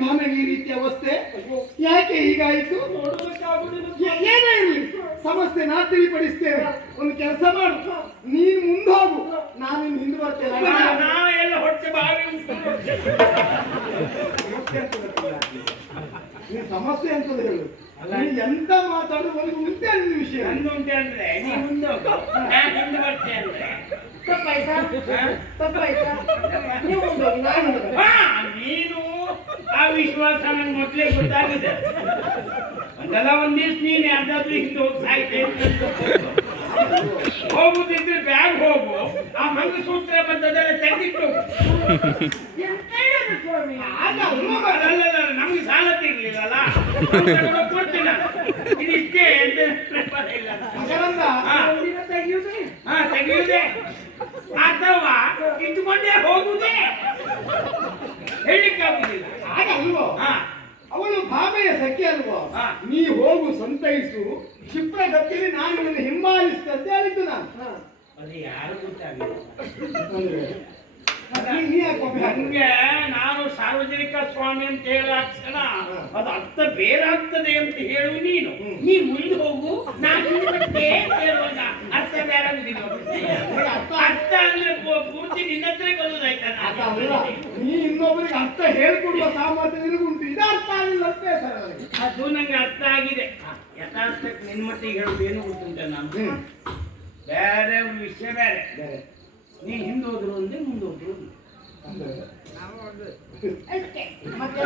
ಭಾಮೆಗೆ ಈ ರೀತಿ ಅವಸ್ಥೆ? ಯಾಕೆ ಹೀಗಾಯಿತು? ಏನೇ ಇರಲಿ ಸಮಸ್ಯೆ ನಾ ತಿಳಿಪಡಿಸ್ತೇವೆ ಒಂದು ಕೆಲಸ ಮಾಡು. ನೀನು ಮುಂದೋಗು ಹೋಗು. ನಾನು ನಿನ್ ಹಿಂದೆ ಬರ್ತೇನೆ. ನಾ- ನಾ ಎಲ್ಲ ಹೊಟ್ಟೆ ಬಾವಿ ಉಂಟು. ಸಮಸ್ಯೆ ಅಂತ ಗೊತ್ತಿಲ್ಲ. ನೀನು ಸಮಸ್ಯೆ ಅಂತ ಹೇಳು. ನೀನು ಎಂತ ಮಾತಾಡು ಒಂದು ಉಂಟೆ ಅಂದ್ರೆ ವಿಷಯ. ನಂದು ಉಂಟೆ ಅಂದ್ರೆ ಹಿಂದೆ ತಪ್ಪಾಯ್ತಾ? ತಪ್ಪಾಯ್ತಾ? ನೀವು ನೀನು ಆ ವಿಶ್ವಾಸ ನನ್ ಮೊದ್ಲೇ ಗೊತ್ತಾಗಿದೆ. ಒಂದಲ್ಲ ಒಂದ್ ದಿವ್ಸ ನೀನ್ ಯಾರ್ದಾದ್ರೂ ಹಿಂದೆ ಹೋಗಿ ಸಾಯ್ತೆ. ಅಂತ. ಹೋಗುದಿದ್ರೆ ಬ್ಯಾಗ್ ಹೋಗು. ಆ ಮಂಗಸೂತ್ರ ಬಂದದೆಲ್ಲ ತೆಗೆದಿಟ್ಟು? ಅಲ್ಲಲ್ಲ ನಮ್ಗೆ ಸಾಲ ತಿರ್ಲಿಲ್ಲಲ್ಲ ಕೊಡ್ತೀನಿ ಪ್ರಶ್ನೆ ಇಲ್ಲ. ಮಗನಂದ ಹಾ. ತೆಗೆಯುವುದೇ. ಅಥವಾ ಇಟ್ಕೊಂಡೇ ಹೋಗುವುದೇ ಹೇಳಲಿಕ್ಕಾಗುದಿಲ್ಲ ಆಗ ಹಾಗಲ್ವೋ ಅವನು ಅವಳು ಭಾಮೆಯ ಸಖಿ ಅಲ್ವೋ? ನೀ ಹೋಗು ಸಂತೈಸು. ಕ್ಷಿಪ್ರ ಗತಿಯಲ್ಲಿ ನಾನು ನಿನ್ನ ಹಿಂಬಾಲಿಸ್ತೆ ಅಂತ ಹೇಳಿದ್ದು ನಾನು. ಅದು ಯಾರು ಗೊತ್ತಾಗಿಲ್ಲ ಹಾಗೆ? ನಾನು ಸಾರ್ವಜನಿಕ ಸ್ವಾಮಿ ಅಂತ ಹೇಳ ಕ್ಷಣ ಅದು ಅರ್ಥ ಬೇರೆ ಆಗ್ತದೆ ಅಂತ ಹೇಳು ನೀನು. ನೀ ಮುಂದೆ ಹೋಗು ನಾನು ಹಿಂದೆ ಬರ್ತೆ ಅಂತ ಹೇಳುವಾಗ ಅರ್ಥ ಬೇರೆ ಆಗುದಿಲ್ಲ ಅರ್ಥ- ಅರ್ಥ ಅಂದ್ರೆ ಪೂ- ಪೂರ್ತಿ ನಿನ್ನ ಹತ್ರ ಬರುದಾಯ್ತಾ ಅದ ಅಲ್ಲ? ನೀ ಇನ್ನೊಬ್ಬರಿಗೆ ಅರ್ಥ ಹೇಳ್ಕೊಡುವ ಸಾಮರ್ಥ್ಯ ನಿನಗುಂಟು ಇದು ಅರ್ಥ ಆಗಿಲ್ಲ ಅಂತ ಹೇಳ್ತಾರೆ. ಅದು ನಂಗೆ ಅರ್ಥ ಆಗಿದೆ. ಯಥಾರ್ಥಕ್ಕೆ ನಿನ್ನ ಮಟ್ಟಿಗೆ ಹೇಳೋದು ಏನು ಗೊತ್ತುಂಟ ನಾನು? ಹ್ಮ್. ಬೇರೆ ವಿಷಯ ಬೇರೆ. ಬೇರೆ. ನೀ ಹಿಂದೋದ್ರು ಒಂದೇ ಮುಂದೆ ಹೋದ್ರು ಒಂದೇ. ಅಂದ್ರೆ ಅಷ್ಟೇ. ಮತ್ತೆ?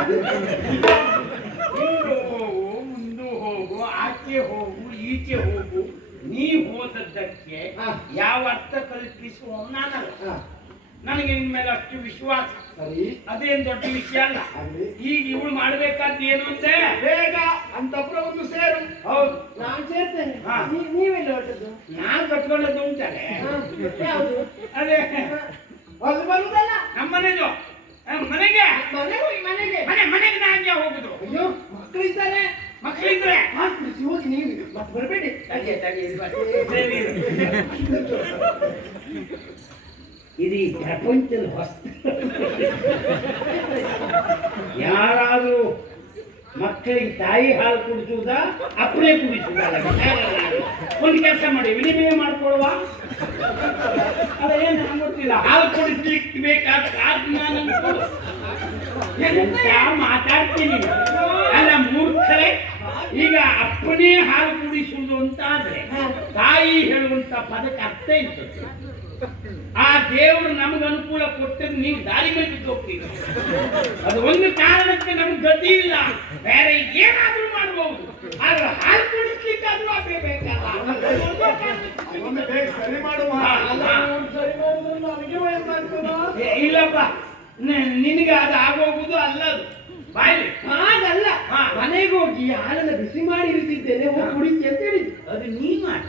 ಹಿಂದೆ ಹೋಗು ಮುಂದೆ ಹೋಗು ಆಚೆ ಹೋಗು ಈಚೆ ಹೋಗು. ನೀ ಹೋದದ್ದಕ್ಕೆ ಹಾ. ಯಾವ ಅರ್ಥ ಕಲ್ಪಿಸುವ ನಾನಲ್ಲ. ಹಾ, ನನಗೆ ನಿನ್ ಮೇಲೆ ಅಷ್ಟು ವಿಶ್ವಾಸ. ಸರಿ. ಅದೇನ್ ದೊಡ್ಡ ವಿಷಯ ಅಲ್ಲ. ಈಗ ಇವಳು ಮಾಡ್ಬೇಕಂತ ಏನು ಅಂತೆ ಬೇಗ ಅಂತಪುರ ಒಂದು ಸೇರು. ಹೌದು. ನಾನು ಸೇರ್ತೇನೆ. ಹಾ. ನೀ- ನೀವೆಲ್ಲ ಹೊರಟದ್ದು? ನಾನ್ ಕಟ್ಕೊಳ್ಳೋದು ಉಂಟಲ್ಲ. ಹಾ. ಯಾವುದು? ಅದೇ. ಅದು ಬರುದಲ್ಲ? ನಮ್ಮನೆದು ಆ, ಮನೆಗೆ. ಮನೆಗೆ ಹೋಗಿ ಮನೆಗೆ. ಮನೆ ಮನೆಗೆ ನಾಗೆ ಹೋಗುದು. ಅಯ್ಯೋ ಮಕ್ಕಳಿದ್ದಾರೆ ಮಕ್ಕಳಿದ್ರೆ ಹೋಗಿ ನೀವು ಮತ್ತೆ ಬರಬೇಡಿ. ತಡಿ, ತಡಿ, ಇದು. ಇದು ಪ್ರಪಂಚದ ಯಾರಾದರೂ ಮಕ್ಕಳಿಗೆ ತಾಯಿ ಹಾಲು ಕುಡಿಸುವುದಾ ಅಪ್ಪನೇ ಕುಡಿಸುವುದಲ್ಲ ಒಂದು ಕೆಲಸ ಮಾಡಿ ವಿನಿಮಯ ಮಾಡ್ಕೊಳ್ಳುವ ಅದ ಏನು ನಂಗೆ ಗೊತ್ತಿಲ್ಲ ಹಾಲು ಕುಡಿಸ್ಲಿಕ್ಕೆ ಬೇಕಾದ ಮಾತಾಡ್ತೀನಿ ಅಲ್ಲ ಮೂರ್ಖರೇ ಈಗ ಅಪ್ಪನೇ ಹಾಲು ಕುಡಿಸುವುದು ಅಂತ ಆದ್ರೆ ತಾಯಿ ಹೇಳುವಂತ ಪದಕ್ಕೆ ಅರ್ಥ ಇರ್ತದೆ ಆ ದೇವರು ನಮ್ಗೆ ಅನುಕೂಲ ಕೊಟ್ಟದ್ದು ನೀವು ದಾರಿ ಮೇಲೆ ಬಿದ್ದು ಹೋಗ್ತೀವಿ ಅದು ಒಂದು ಕಾರಣಕ್ಕೆ ನಮ್ಗೆ ಗತಿ ಇಲ್ಲ. ಬೇರೆ ಏನಾದ್ರೂ ಮಾಡಬಹುದು ಆದ್ರೆ ಹಾಲು ಕುಡಿಸ್ಲಿಕ್ಕಾದ್ರೂ ಅದೇ ಬೇಕಲ್ಲ. ಒಮ್ಮೆ ಬೇಗ ಸರಿ ಮಾಡುವ. ಇಲ್ಲಪ್ಪ. ನಿನಗೆ ಅದು ಆಗೋಗುದು ಅಲ್ಲದು ಬಾಯ್ಲಿ. ಹಾಗಲ್ಲ. ಮನೆಗೆ ಹೋಗಿ ಹಾಲನ್ನ ಬಿಸಿ ಮಾಡಿ ಇರಿಸಿದ್ದೇನೆ ಹೋಗಿ ಕುಡಿಸಿ ಅಂತ ಅದು ನೀ ಮಾಡಿ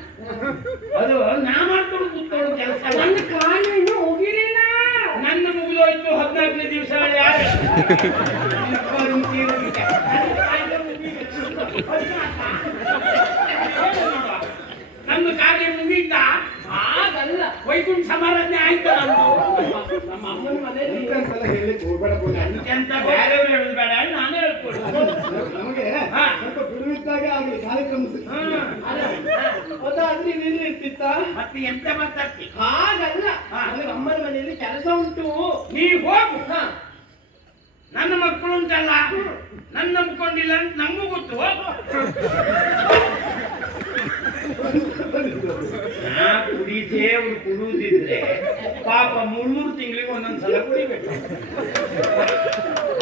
ಅದು ನಾ ಮಾಡ್ಕೊಂಡು ಕೂತ್ಕೊಳ್ಳೋ ಕೆಲಸ ನನ್ನ ಕಾಲು ಇನ್ನೂ ಹೋಗಿರಲಿಲ್ಲ ನನ್ನ ಮುಗಿದೋಯ್ತು ಹದಿನಾಲ್ಕನೇ ದಿವಸಗಳು ತೀರೋಗಿದೆ. ಕಾರ್ಯ ಮುಗೀತಾ ಹಾಗಲ್ಲ. ವೈಕುಂಠ ಸಮಾರಾಧನೆ ಆಯ್ತು ನಾನು ನಮ್ಮ ಅಮ್ಮನ ಮನೆಯಲ್ಲಿ. ಹೇಳಿಕ್ಕೆ ಹೋಗ್ಬೇಡ ಪುಣ್ಯ. ಎಂತ ಬೇರೆಯವ್ರು ಹೇಳೋದು ಬೇಡ ನಾನು ಹೇಳ್ಕೊಡು. ನಮಗೆ ಸ್ವಲ್ಪ ಬಿಡುವಿದ್ದಾಗ ಆಗಲಿ ಕಾರ್ಯಕ್ರಮ. ಅದಾದ್ರೆ ನೀನು ಇರ್ತಿತ್ತ? ಮತ್ತೆ ಎಂತ ಮಾತಾಡ್ತಿ? ಹಾಗಲ್ಲ. ಅಮ್ಮನ ಮನೆಯಲ್ಲಿ ಕೆಲಸ ಉಂಟು. ನೀ ಹೋಗು. ನನ್ನ ಮಕ್ಕಳು ಉಂಟಲ್ಲ ನನ್ನ ನಂಬ್ಕೊಂಡಿಲ್ಲ ಅಂತ ನಮಗೂ ಗೊತ್ತು. ನಾ ಕುಡಿಸೇ ಅವ್ರು ಕುಡುವುದಿದ್ರೆ ಪಾಪ ಮೂರ್ಮೂರು ತಿಂಗಳಿಗೆ ಒಂದೊಂದ್ಸಲ ಕುಡಿಬೇಕು.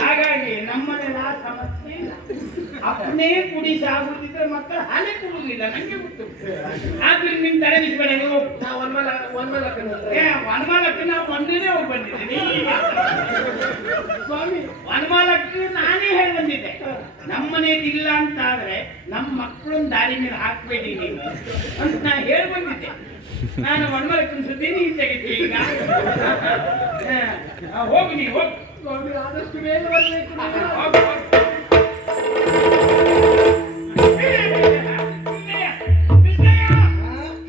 ಹಾಗಾಗಿ ನಮ್ಮ ಅಪ್ಪನೇ ಕುಡಿ ಸಾಗುತ್ತಿದ್ರೆ ಮಕ್ಕಳು ಹಾಲೇ ಕುಡುವುದಿಲ್ಲ ನಂಗೆ ಗೊತ್ತು. ಆದ್ರೆ ನಿನ್ ತಲೆ ಬಿಸ್ಬೇಡ ನೀವು ಹೋಗು. ನಾ ಒನ್ಮಲ ಒನ್ಮಲಕ್ಕನ ಹತ್ರ. ಏ ವನಮಾಲಕ್ಕೆ ನಾ ಮೊನ್ನೆನೇ ಹೋಗಿ ಬಂದಿದ್ದೀನಿ ಸ್ವಾಮಿ ವನಮಾಲಕ್ಕೆ ನಾನೇ ಹೇಳಿ ಬಂದಿದ್ದೆ ನಮ್ಮನೇದಿಲ್ಲ ಅಂತ ಆದ್ರೆ ನಮ್ಮ ಮಕ್ಕಳನ್ನ ದಾರಿ ಮೇಲೆ ಹಾಕ್ಬೇಡಿ ನೀವು ಅಂತ ನಾ ಹೇಳಿ ಬಂದಿದ್ದೆ ನಾನು ವನಮಾಲಕ್ಕನ ಸುದ್ದಿ ನೀ ತೆಗಿತೀನಿ ಈಗ? ಹೋಗಿ ನೀವು ಹೋಗಿ. ಸ್ವಾಮಿ ಆದಷ್ಟು ಬೇಗ ಬರಬೇಕು